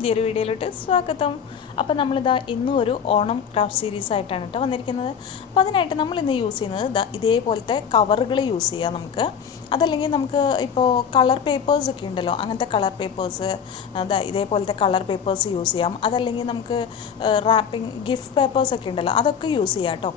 പുതിയൊരു വീഡിയോയിലോട്ട് സ്വാഗതം. അപ്പോൾ നമ്മളിതാ ഇന്നും ഒരു ഓണം ക്രാഫ്റ്റ് സീരീസ് ആയിട്ടാണ് കേട്ടോ വന്നിരിക്കുന്നത്. അപ്പോൾ അതിനായിട്ട് നമ്മളിന്ന് യൂസ് ചെയ്യുന്നത് ഇതേപോലത്തെ കവറുകൾ യൂസ് ചെയ്യാം നമുക്ക്. അതല്ലെങ്കിൽ നമുക്ക് ഇപ്പോൾ കളർ പേപ്പേഴ്സ് ഒക്കെ ഉണ്ടല്ലോ, അങ്ങനത്തെ കളർ പേപ്പേഴ്സ് ഇതേപോലത്തെ കളർ പേപ്പേഴ്സ് യൂസ് ചെയ്യാം. അതല്ലെങ്കിൽ നമുക്ക് റാപ്പിംഗ് ഗിഫ്റ്റ് പേപ്പേഴ്സ് ഒക്കെ ഉണ്ടല്ലോ, അതൊക്കെ യൂസ് ചെയ്യാം കേട്ടോ.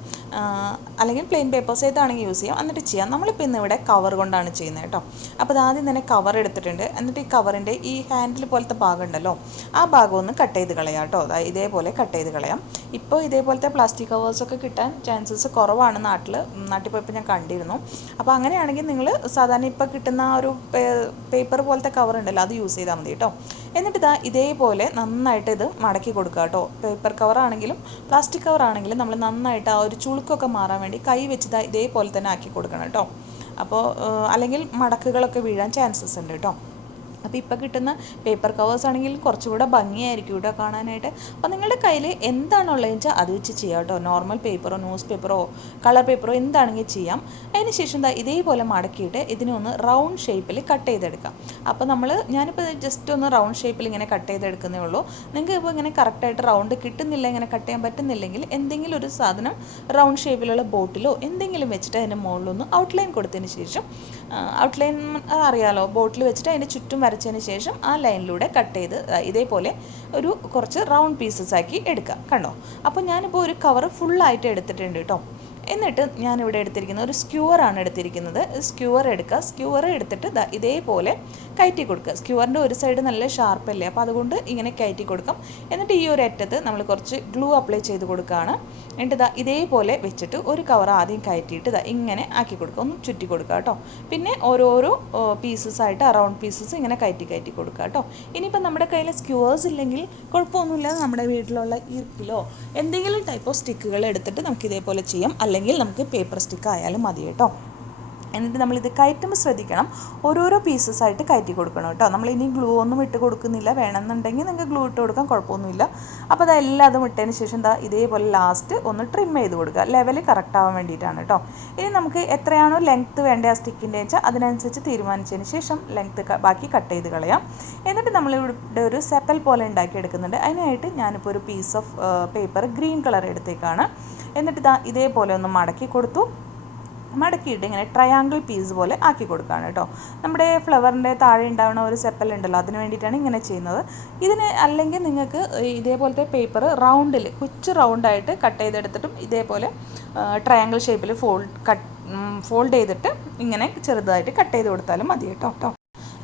അല്ലെങ്കിൽ പ്ലെയിൻ പേപ്പേഴ്സ് ഏതാണെങ്കിൽ യൂസ് ചെയ്യാം. എന്നിട്ട് ചെയ്യാം. നമ്മളിപ്പോൾ ഇന്നിവിടെ കവർ കൊണ്ടാണ് ചെയ്യുന്നത് കേട്ടോ. അപ്പോൾ ആദ്യം തന്നെ കവർ എടുത്തിട്ടുണ്ട്. എന്നിട്ട് ഈ കവറിൻ്റെ ഈ ഹാൻഡിൽ പോലത്തെ ഭാഗം ഉണ്ടല്ലോ, ആ ഭാഗം ഒന്ന് കട്ട് ചെയ്ത് കളയാം കേട്ടോ. ഇതേപോലെ കട്ട് ചെയ്ത് കളയാം. ഇപ്പോൾ ഇതേപോലത്തെ പ്ലാസ്റ്റിക് കവേഴ്സൊക്കെ കിട്ടാൻ ചാൻസസ് കുറവാണ് നാട്ടിൽ പോയപ്പോൾ ഞാൻ കണ്ടിരുന്നു. അപ്പോൾ അങ്ങനെയാണെങ്കിൽ നിങ്ങൾ സാധാരണ ഇപ്പോൾ കിട്ടുന്ന ആ ഒരു പേപ്പർ പോലത്തെ കവർ ഉണ്ടല്ലോ, അത് യൂസ് ചെയ്താൽ മതി കേട്ടോ. എന്നിട്ട് ഇതേപോലെ നന്നായിട്ട് ഇത് മടക്കി കൊടുക്കുക കേട്ടോ. പേപ്പർ കവറാണെങ്കിലും പ്ലാസ്റ്റിക് കവറാണെങ്കിലും നമ്മൾ നന്നായിട്ട് ആ ഒരു ചുളുക്കൊക്കെ മാറാൻ വേണ്ടി കൈ വെച്ച് ഇതേപോലെ തന്നെ ആക്കി കൊടുക്കണം കേട്ടോ. അപ്പോൾ അല്ലെങ്കിൽ മടക്കുകളൊക്കെ വീഴാൻ ചാൻസസ് ഉണ്ട് കേട്ടോ. അപ്പോൾ ഇപ്പോൾ കിട്ടുന്ന പേപ്പർ കവേഴ്സ് ആണെങ്കിൽ കുറച്ചുകൂടെ ഭംഗിയായിരിക്കും കേട്ടോ കാണാനായിട്ട്. അപ്പോൾ നിങ്ങളുടെ കയ്യിൽ എന്താണുള്ളതെന്ന് വെച്ചാൽ അത് വെച്ച് ചെയ്യാം കേട്ടോ. നോർമൽ പേപ്പറോ ന്യൂസ് പേപ്പറോ കളർ പേപ്പറോ എന്താണെങ്കിൽ ചെയ്യാം. അതിന് ശേഷം ഇതേപോലെ മടക്കിയിട്ട് ഇതിനെ ഒന്ന് റൗണ്ട് ഷേപ്പിൽ കട്ട് ചെയ്തെടുക്കാം. അപ്പോൾ ഞാനിപ്പോൾ ജസ്റ്റ് ഒന്ന് റൗണ്ട് ഷേപ്പിൽ ഇങ്ങനെ കട്ട് ചെയ്തെടുക്കുന്നേ ഉള്ളൂ. നിങ്ങൾക്ക് ഇപ്പോൾ ഇങ്ങനെ കറക്റ്റായിട്ട് റൗണ്ട് കിട്ടുന്നില്ല, ഇങ്ങനെ കട്ട് ചെയ്യാൻ പറ്റുന്നില്ലെങ്കിൽ എന്തെങ്കിലും ഒരു സാധനം റൗണ്ട് ഷേപ്പിലുള്ള ബോട്ടിലോ എന്തെങ്കിലും വെച്ചിട്ട് അതിൻ്റെ മുകളിലൊന്ന് ഔട്ട്ലൈൻ കൊടുത്തതിന് ശേഷം, ഔട്ട്ലൈൻ അറിയാലോ, ബോട്ടിൽ വെച്ചിട്ട് അതിൻ്റെ ചുറ്റും വരച്ചതിന് ശേഷം ആ ലൈനിലൂടെ കട്ട് ചെയ്ത് ഇതേപോലെ കുറച്ച് റൗണ്ട് പീസസ് ആക്കി എടുക്കുക. കണ്ടോ? അപ്പോൾ ഞാനിപ്പോൾ ഒരു കവർ ഫുള്ളായിട്ട് എടുത്തിട്ടുണ്ട് കേട്ടോ. എന്നിട്ട് ഞാനിവിടെ എടുത്തിരിക്കുന്നത് ഒരു സ്ക്യൂവറാണ് എടുത്തിരിക്കുന്നത്. സ്ക്യൂവർ എടുക്കുക. സ്ക്യൂവർ എടുത്തിട്ട് ഇതേപോലെ കയറ്റി കൊടുക്കുക. സ്ക്യൂവറിൻ്റെ ഒരു സൈഡ് നല്ല ഷാർപ്പല്ലേ, അപ്പോൾ അതുകൊണ്ട് ഇങ്ങനെ കയറ്റി കൊടുക്കാം. എന്നിട്ട് ഈ ഒരു അറ്റത്ത് നമ്മൾ കുറച്ച് ഗ്ലൂ അപ്ലൈ ചെയ്ത് കൊടുക്കുകയാണ്. എന്നിട്ട് ഇതേപോലെ വെച്ചിട്ട് ഒരു കവർ ആദ്യം കയറ്റിയിട്ട് ഇങ്ങനെ ആക്കി കൊടുക്കുക. ഒന്ന് ചുറ്റി കൊടുക്കുക കേട്ടോ. പിന്നെ ഓരോരോ പീസസ് ആയിട്ട് റൗണ്ട് പീസസ് ഇങ്ങനെ കയറ്റി കൊടുക്കുക കേട്ടോ. ഇനിയിപ്പോൾ നമ്മുടെ കയ്യിൽ സ്ക്യൂവേഴ്സ് ഇല്ലെങ്കിൽ കുഴപ്പമൊന്നുമില്ല, നമ്മുടെ വീട്ടിലുള്ള ഈർക്കിലോ എന്തെങ്കിലും ടൈപ്പ് ഓഫ് സ്റ്റിക്കുകൾ എടുത്തിട്ട് നമുക്ക് ഇതേപോലെ ചെയ്യാം. അല്ലെങ്കിൽ നമുക്ക് പേപ്പർ സ്റ്റിക്ക് ആയാലും മതി കേട്ടോ. എന്നിട്ട് നമ്മളിത് കയറ്റുമ്പോൾ ശ്രദ്ധിക്കണം, ഓരോരോ പീസസ് ആയിട്ട് കയറ്റി കൊടുക്കണം കേട്ടോ. നമ്മളിനി ഗ്ലൂ ഒന്നും ഇട്ട് കൊടുക്കുന്നില്ല. വേണമെന്നുണ്ടെങ്കിൽ നിങ്ങൾക്ക് ഗ്ലൂ ഇട്ട് കൊടുക്കാൻ കുഴപ്പമൊന്നുമില്ല. അപ്പോൾ അതെല്ലാം ഇട്ടതിന് ശേഷം ഇതേപോലെ ലാസ്റ്റ് ഒന്ന് ട്രിം ചെയ്ത് കൊടുക്കുക. ലെവൽ കറക്റ്റ് ആവാൻ വേണ്ടിയിട്ടാണ് കേട്ടോ. ഇനി നമുക്ക് എത്രയാണോ ലെങ്ത്ത് വേണ്ട ആ സ്റ്റിക്കിൻ്റെ വെച്ചാൽ അതിനനുസരിച്ച് തീരുമാനിച്ചതിന് ശേഷം ലെങ്ത്ത് ബാക്കി കട്ട് ചെയ്ത് കളയാം. എന്നിട്ട് നമ്മളിവിടെ ഒരു സെപ്പൽ പോലെ ഉണ്ടാക്കി എടുക്കുന്നുണ്ട്. അതിനായിട്ട് ഞാനിപ്പോൾ ഒരു piece of paper green colour എടുത്തേക്കാണ്. എന്നിട്ട് ഇതേപോലെ ഒന്ന് മടക്കി കൊടുത്തു. മടക്കിയിട്ട് ഇങ്ങനെ ട്രയാങ്കിൾ പീസ് പോലെ ആക്കി കൊടുക്കുകയാണ് കേട്ടോ. നമ്മുടെ ഫ്ലവറിൻ്റെ താഴെ ഉണ്ടാവുന്ന ഒരു സെപ്പൽ ഉണ്ടല്ലോ, അതിന് വേണ്ടിയിട്ടാണ് ഇങ്ങനെ ചെയ്യുന്നത്. ഇതിന് അല്ലെങ്കിൽ നിങ്ങൾക്ക് ഇതേപോലത്തെ പേപ്പർ റൗണ്ടിൽ കൊച്ചു റൗണ്ടായിട്ട് കട്ട് ചെയ്തെടുത്തിട്ടും ഇതേപോലെ ട്രയാങ്കിൾ ഷേപ്പിൽ ഫോൾഡ് ചെയ്തിട്ട് ഇങ്ങനെ ചെറുതായിട്ട് കട്ട് ചെയ്ത് കൊടുത്താലും മതി കേട്ടോ.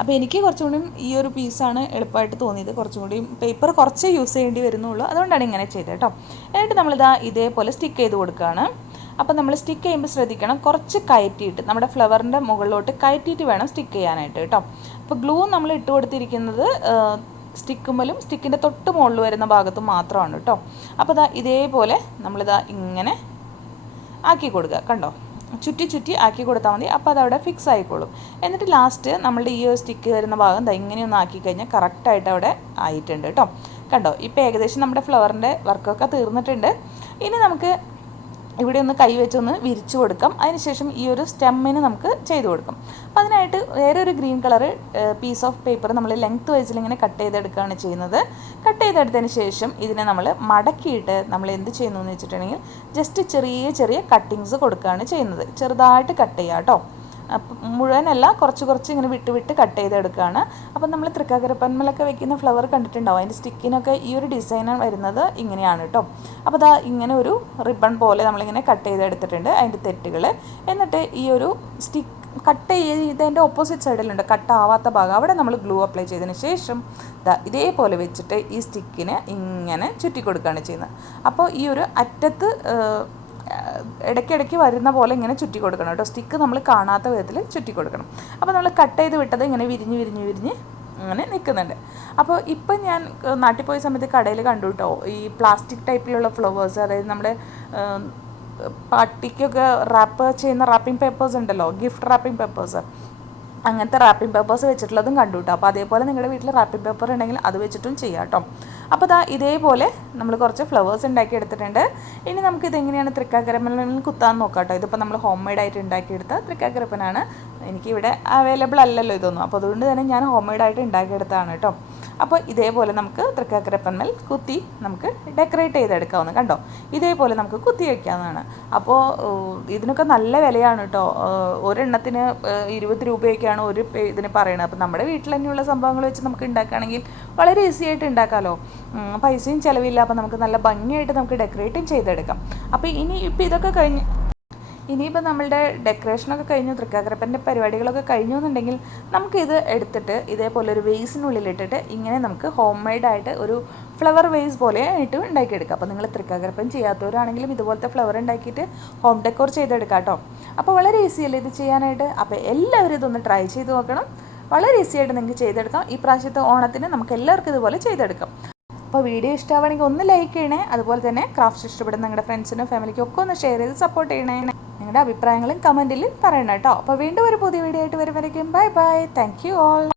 അപ്പോൾ എനിക്ക് കുറച്ചുകൂടി ഈ ഒരു പീസാണ് എളുപ്പമായിട്ട് തോന്നിയത്. കുറച്ചുകൂടി പേപ്പർ കുറച്ച് യൂസ് ചെയ്യേണ്ടി വരുന്നുള്ളൂ, അതുകൊണ്ടാണ് ഇങ്ങനെ ചെയ്തത് കേട്ടോ. എന്നിട്ട് ഇതേപോലെ സ്റ്റിക്ക് ചെയ്ത് കൊടുക്കുകയാണ്. അപ്പോൾ നമ്മൾ സ്റ്റിക്ക് ചെയ്യുമ്പോൾ ശ്രദ്ധിക്കണം, കുറച്ച് കയറ്റിയിട്ട് നമ്മുടെ ഫ്ലവറിൻ്റെ മുകളിലോട്ട് കയറ്റിയിട്ട് വേണം സ്റ്റിക്ക് ചെയ്യാനായിട്ട് കേട്ടോ. അപ്പോൾ ഗ്ലൂ നമ്മൾ ഇട്ട് കൊടുത്തിരിക്കുന്നത് സ്റ്റിക്കുമ്മലും സ്റ്റിക്കിൻ്റെ തൊട്ട് മുകളിൽ വരുന്ന ഭാഗത്തും മാത്രമാണ് കേട്ടോ. അപ്പോൾ ഇതേപോലെ ഇങ്ങനെ ആക്കി കൊടുക്കുക. കണ്ടോ? ചുറ്റി ആക്കി കൊടുത്താൽ മതി. അപ്പോൾ അതവിടെ ഫിക്സ് ആയിക്കോളും. എന്നിട്ട് ലാസ്റ്റ് നമ്മളുടെ ഈ ഒരു സ്റ്റിക്ക് വരുന്ന ഭാഗം ഇങ്ങനെയൊന്ന് ആക്കി കഴിഞ്ഞാൽ കറക്റ്റായിട്ട് അവിടെ ആയിട്ടുണ്ട് കേട്ടോ. കണ്ടോ? ഇപ്പോൾ ഏകദേശം നമ്മുടെ ഫ്ലവറിൻ്റെ വർക്കൊക്കെ തീർന്നിട്ടുണ്ട്. ഇനി നമുക്ക് ഇവിടെ ഒന്ന് കൈ വെച്ചൊന്ന് വിരിച്ചു കൊടുക്കാം. അതിനുശേഷം ഈ ഒരു സ്റ്റെമ്മിന് നമുക്ക് ചെയ്ത് കൊടുക്കാം. അപ്പോൾ അതിനായിട്ട് വേറെ ഒരു green colour piece of paper നമ്മൾ ലെങ്ത് വൈസിൽ ഇങ്ങനെ കട്ട് ചെയ്തെടുക്കുകയാണ് ചെയ്യുന്നത്. കട്ട് ചെയ്തെടുത്തതിന് ശേഷം ഇതിനെ നമ്മൾ മടക്കിയിട്ട് നമ്മൾ എന്ത് ചെയ്യുന്നു എന്ന് വെച്ചിട്ടുണ്ടെങ്കിൽ ജസ്റ്റ് ചെറിയ കട്ടിങ്സ് കൊടുക്കുകയാണ് ചെയ്യുന്നത്. ചെറുതായിട്ട് കട്ട് ചെയ്യുക കേട്ടോ. മുഴുവനല്ല, കുറച്ച് ഇങ്ങനെ വിട്ട് കട്ട് ചെയ്തെടുക്കുകയാണ്. അപ്പം നമ്മൾ തൃക്കാക്കരപ്പന്മലൊക്കെ വെക്കുന്ന ഫ്ലവർ കണ്ടിട്ടുണ്ടാവും. അതിൻ്റെ സ്റ്റിക്കിനൊക്കെ ഈ ഒരു ഡിസൈൻ വരുന്നത് ഇങ്ങനെയാണ് കേട്ടോ. അപ്പോൾ ഇങ്ങനെ ഒരു റിബൺ പോലെ നമ്മളിങ്ങനെ കട്ട് ചെയ്തെടുത്തിട്ടുണ്ട് അതിൻ്റെ തെറ്റുകൾ. എന്നിട്ട് ഈ ഒരു സ്റ്റിക്ക് കട്ട് ചെയ്തതിൻ്റെ ഓപ്പോസിറ്റ് സൈഡിലുണ്ട് കട്ടാവാത്ത ഭാഗം, അവിടെ നമ്മൾ ഗ്ലൂ അപ്ലൈ ചെയ്തതിന് ശേഷം ഇതേപോലെ വെച്ചിട്ട് ഈ സ്റ്റിക്കിനെ ഇങ്ങനെ ചുറ്റി കൊടുക്കുകയാണ് ചെയ്യുന്നത്. അപ്പോൾ ഈ ഒരു അറ്റത്ത് ഇടയ്ക്കിടയ്ക്ക് വരുന്ന പോലെ ഇങ്ങനെ ചുറ്റി കൊടുക്കണം കേട്ടോ. സ്റ്റിക്ക് നമ്മൾ കാണാത്ത വിധത്തിൽ ചുറ്റി കൊടുക്കണം. അപ്പോൾ നമ്മൾ കട്ട് ചെയ്ത് വിട്ടത് ഇങ്ങനെ വിരിഞ്ഞ് അങ്ങനെ നിൽക്കുന്നുണ്ട്. അപ്പോൾ ഇപ്പം ഞാൻ നാട്ടിൽ പോയ സമയത്ത് കടയിൽ കണ്ടു കേട്ടോ, ഈ പ്ലാസ്റ്റിക് ടൈപ്പിലുള്ള ഫ്ലവേഴ്സ്, അതായത് നമ്മുടെ പാർട്ടിക്കൊക്കെ റാപ്പ് ചെയ്യുന്ന റാപ്പിംഗ് പേപ്പേഴ്സ് ഉണ്ടല്ലോ, ഗിഫ്റ്റ് റാപ്പിംഗ് പേപ്പേഴ്സ്, അങ്ങനത്തെ റാപ്പിംഗ് പേപ്പേഴ്സ് വെച്ചിട്ടുള്ളതും കണ്ടു കേട്ടോ. അപ്പോൾ അതേപോലെ നിങ്ങളുടെ വീട്ടിൽ റാപ്പിംഗ് പേപ്പർ ഉണ്ടെങ്കിൽ അത് വെച്ചിട്ടും ചെയ്യാം കേട്ടോ. അപ്പോൾ ഇതേപോലെ നമ്മൾ കുറച്ച് ഫ്ലവേഴ്സ് ഉണ്ടാക്കി എടുത്തിട്ടുണ്ട്. ഇനി നമുക്കിതെങ്ങനെയാണ് തൃക്കാക്കരപ്പനിൽ കുത്താൻ നോക്കാം കേട്ടോ. ഇതിപ്പോൾ നമ്മൾ ഹോം മെയ്ഡായിട്ട് ഉണ്ടാക്കിയെടുത്ത തൃക്കാക്കരപ്പനാണ്. എനിക്കിവിടെ അവൈലബിൾ അല്ലല്ലോ ഇതൊന്നും, അപ്പോൾ അതുകൊണ്ട് തന്നെ ഞാൻ ഹോം മെയ്ഡായിട്ട് ഉണ്ടാക്കിയെടുത്തതാണ് കേട്ടോ. അപ്പോൾ ഇതേപോലെ നമുക്ക് തൃക്കാക്കരപ്പന്മേൽ കുത്തി നമുക്ക് ഡെക്കറേറ്റ് ചെയ്തെടുക്കാവുന്ന കണ്ടോ, ഇതേപോലെ നമുക്ക് കുത്തി വയ്ക്കാവുന്നതാണ്. അപ്പോൾ ഇതിനൊക്കെ നല്ല വിലയാണ് കേട്ടോ. ഒരെണ്ണത്തിന് 20 രൂപയൊക്കെയാണ് ഒരു ഇതിന് പറയുന്നത്. അപ്പോൾ നമ്മുടെ വീട്ടിൽ തന്നെയുള്ള സംഭവങ്ങൾ വെച്ച് നമുക്ക് ഉണ്ടാക്കുകയാണെങ്കിൽ വളരെ ഈസി ആയിട്ട് ഉണ്ടാക്കാമല്ലോ, പൈസയും ചിലവില്ല. അപ്പോൾ നമുക്ക് നല്ല ഭംഗിയായിട്ട് നമുക്ക് ഡെക്കറേറ്റും ചെയ്തെടുക്കാം. അപ്പോൾ ഇപ്പോൾ ഇതൊക്കെ കഴിഞ്ഞ് ഇനിയിപ്പോൾ നമ്മളുടെ ഡെക്കറേഷനൊക്കെ കഴിഞ്ഞു, തൃക്കാക്കരപ്പൻ്റെ പരിപാടികളൊക്കെ കഴിഞ്ഞു എന്നുണ്ടെങ്കിൽ നമുക്കിത് എടുത്തിട്ട് ഇതേപോലെ ഒരു വേസിനുള്ളിലിട്ടിട്ട് ഇങ്ങനെ നമുക്ക് ഹോം മെയ്ഡായിട്ട് ഒരു ഫ്ലവർ വേസ് പോലെ ആയിട്ട് ഉണ്ടാക്കിയെടുക്കാം. അപ്പോൾ നിങ്ങൾ തൃക്കാക്കരപ്പൻ ചെയ്യാത്തവരാണെങ്കിലും ഇതുപോലത്തെ ഫ്ലവർ ഉണ്ടാക്കിയിട്ട് ഹോം ഡെക്കോർ ചെയ്തെടുക്കാം കേട്ടോ. അപ്പോൾ വളരെ ഈസിയല്ലേ ഇത് ചെയ്യാനായിട്ട്. അപ്പോൾ എല്ലാവരും ഇതൊന്ന് ട്രൈ ചെയ്ത് നോക്കണം. വളരെ ഈസി ആയിട്ട് നിങ്ങൾക്ക് ചെയ്തെടുക്കാം. ഈ പ്രാവശ്യത്തെ ഓണത്തിന് നമുക്ക് എല്ലാവർക്കും ഇതുപോലെ ചെയ്തെടുക്കാം. അപ്പോൾ വീഡിയോ ഇഷ്ടമാണെങ്കിൽ ഒന്ന് ലൈക്ക് ചെയ്യണേ. അതുപോലെ തന്നെ ക്രാഫ്റ്റ്സ് ഇഷ്ടപ്പെടുന്ന നിങ്ങളുടെ ഫ്രണ്ട്സിനും ഫാമിലിക്കും ഒക്കെ ഒന്ന് ഷെയർ ചെയ്ത് സപ്പോർട്ട് ചെയ്യണേ. നിങ്ങളുടെ അഭിപ്രായങ്ങളും കമൻറ്റിൽ പറയണം കേട്ടോ. അപ്പോൾ വീണ്ടും ഒരു പുതിയ വീഡിയോ ആയിട്ട് വരുമ്പോഴേക്കും bye bye. Thank you all.